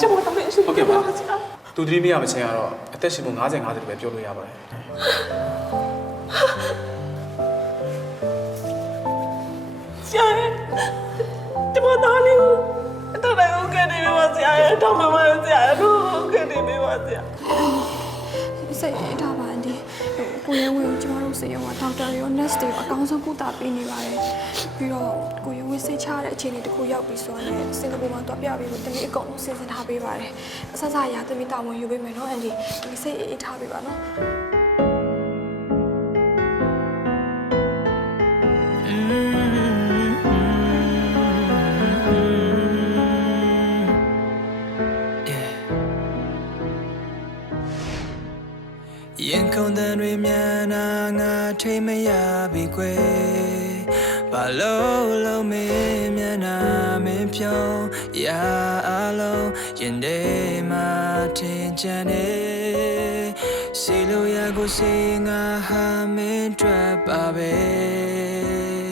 ကျမတော့လည်းရှိဟုတ်ကဲ့ပါဆရာသူသတိမရမချင်းကတော့အသက်ရှင်မှု50 50ပဲပြောလို့ရပါတယ်ဆရာကျမတော့လည်းအတော်လည်းဟုတ်ကဲ့နေပါဆရာတော့မှမဆရာတော့ဟုတ်ကဲ့နေပါဆရာစိတ်အေးထားပါအန်ဒီ ကိုရဲဝင်းကိုကျမတို့စေရောကဒေါက်တာရော nurse တွေအကောင်းဆုံးကုသပေးနေပါတယ်ပြီးတော့ကိုရဲဝင်းစိတ်ချရတဲ့အခြေအနေတစ်ခုရောက်ပြီဆိုတော့လည်းစင်ကာပူမှာတွားပြပေးဖို့တမီးအကုန်လုံးစီစဉ်ထားပေးပါတယ်အဆဆရာတမီးတာဝန်ယူပေးမယ်နော်အန်ဒီတမီးစိတ်အေးထားပေးပါနော် ရင်ခုန်တန်တွေမြန်နာငါထိမ့်မရပြီကွယ်ဘာလို့လုံးမင်းမြန်နာမင်းဖြုံးရာအလုံးရင်ထဲမှာထင်ချင်နေစီလိုရကိုစေငါဟာမင်းတွေ့ပါပဲ